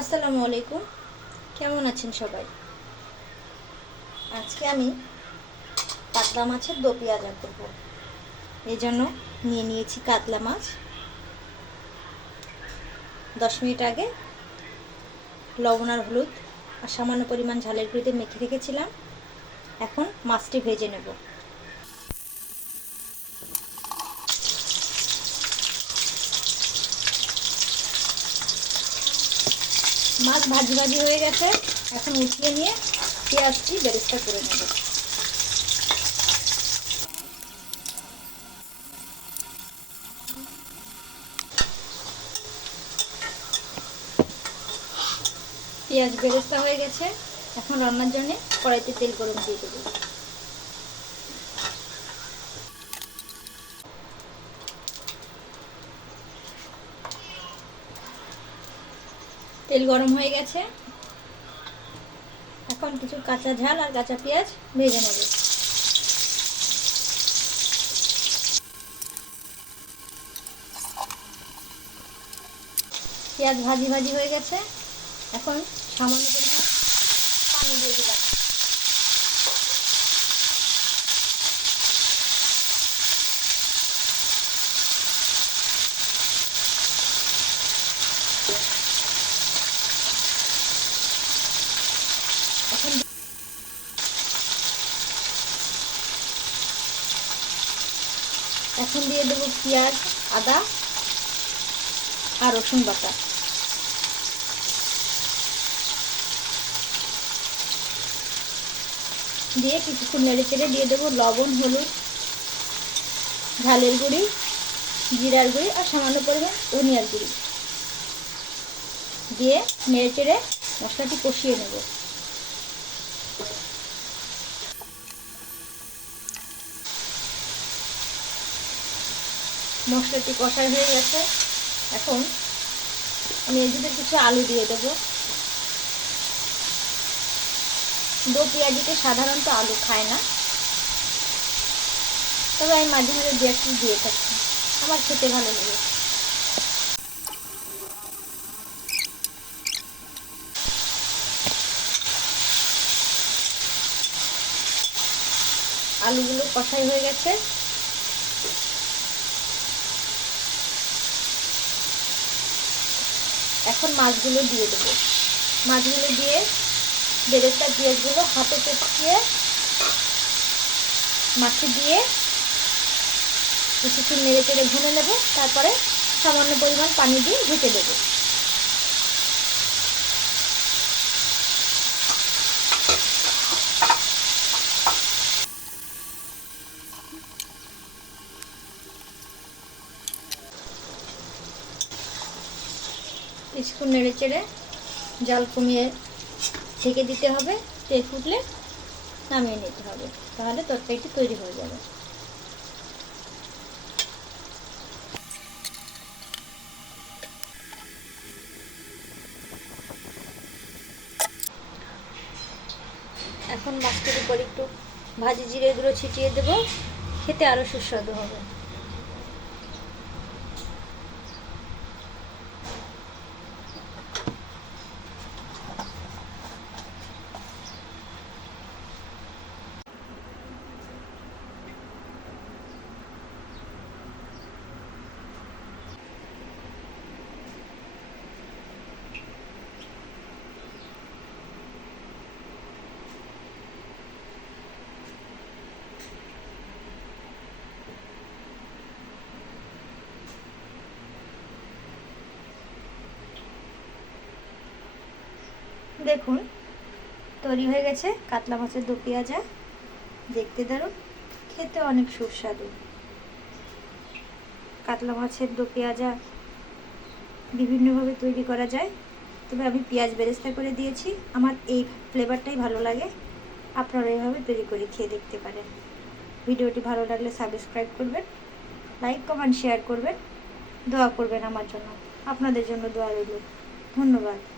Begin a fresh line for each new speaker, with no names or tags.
আসসালামু আলাইকুম। কেমন আছেন সবাই? আজকে আমি কাতলা মাছের দো পেঁয়াজা করব। এই জন্য নিয়ে নিয়েছি কাতলা মাছ। দশ মিনিট আগে লবণ আর হলুদ আর সামান্য পরিমাণ ঝালের গুঁড়িতে মেখে রেখেছিলাম। এখন মাছটি ভেজে নেব। মাছ ভাজি ভাজি হয়ে গেছে। এখন উঠিয়ে নিয়ে পেঁয়াজটি বেরেস্তা করে নেব। পেঁয়াজ বেরেস্তা হয়ে গেছে। এখন রান্নার জন্য কড়াইতে তেল গরম দিয়ে দেবো। তেল গরম হয়ে গেছে। এখন কিছু কাঁচা ঝাল আর কাঁচা পেঁয়াজ ভেজে নেব। পেঁয়াজ ভাজি ভাজি হয়ে গেছে। এখন সামান্য পরিমাণ পানি দিয়ে দিলাম। এখন দিয়ে দেবো পেঁয়াজ, আদা আর রসুন বাটা। দিয়ে কিছুক্ষণ নেড়ে চেড়ে দিয়ে দেবো লবণ, হলুদ, ঝালের গুঁড়ি, জিরার গুঁড়ি আর সামান্য পরিমাণ ধনিয়ার গুঁড়ি। দিয়ে নেড়ে চেড়ে মশলাটি কষিয়ে নেব। মশলাটি কষাই হয়ে গেছে। এখন আমি এর ভিতরে কিছু আলু দিয়ে দেবো। দো পেঁয়াজিতে সাধারণত আলু খায় না। তবে আমি মাঝে মাঝে দু একটু দিয়ে থাকি। আমার খেতে ভালো লাগে। আলুগুলো কষাই হয়ে গেছে। মাছগুলো দিয়ে দেবো। মাছগুলো দিয়ে বেরেস্তা, পেঁয়াজগুলো হাতে চেপিয়ে মাছে দিয়ে কিছুক্ষণ নেড়ে চেড়ে ভুনে নেব। তারপরে সামান্য পরিমাণ পানি দিয়ে ঢেকে দেবো। কিছুক্ষণ নেড়ে চেড়ে জাল কমিয়ে ঢেকে দিতে হবে, তেল ফুটলে নামিয়ে নিতে হবে, তাহলে তরকারিটি তৈরি হয়ে যাবে। এখন মাছটির উপর একটু ভাজি জিরে গুঁড়ো ছিটিয়ে দেবো, খেতে আরও সুস্বাদু হবে। দেখুন, তৈরি হয়ে গেছে কাতলা মাছের দু পেঁয়াজা। দেখতে দারুণ, খেতে অনেক সুস্বাদু। কাতলা মাছের দু পেঁয়াজা বিভিন্নভাবে তৈরি করা যায়। তবে আমি পেঁয়াজ বেরেস্তা করে দিয়েছি। আমার এই ফ্লেভারটাই ভালো লাগে। আপনারা এইভাবে তৈরি করে খেয়ে দেখতে পারেন। ভিডিওটি ভালো লাগলে সাবস্ক্রাইব করবেন লাইক কমেন্ট শেয়ার করবেন। দোয়া করবেন আমার জন্য। আপনাদের জন্য দোয়া রইল। ধন্যবাদ।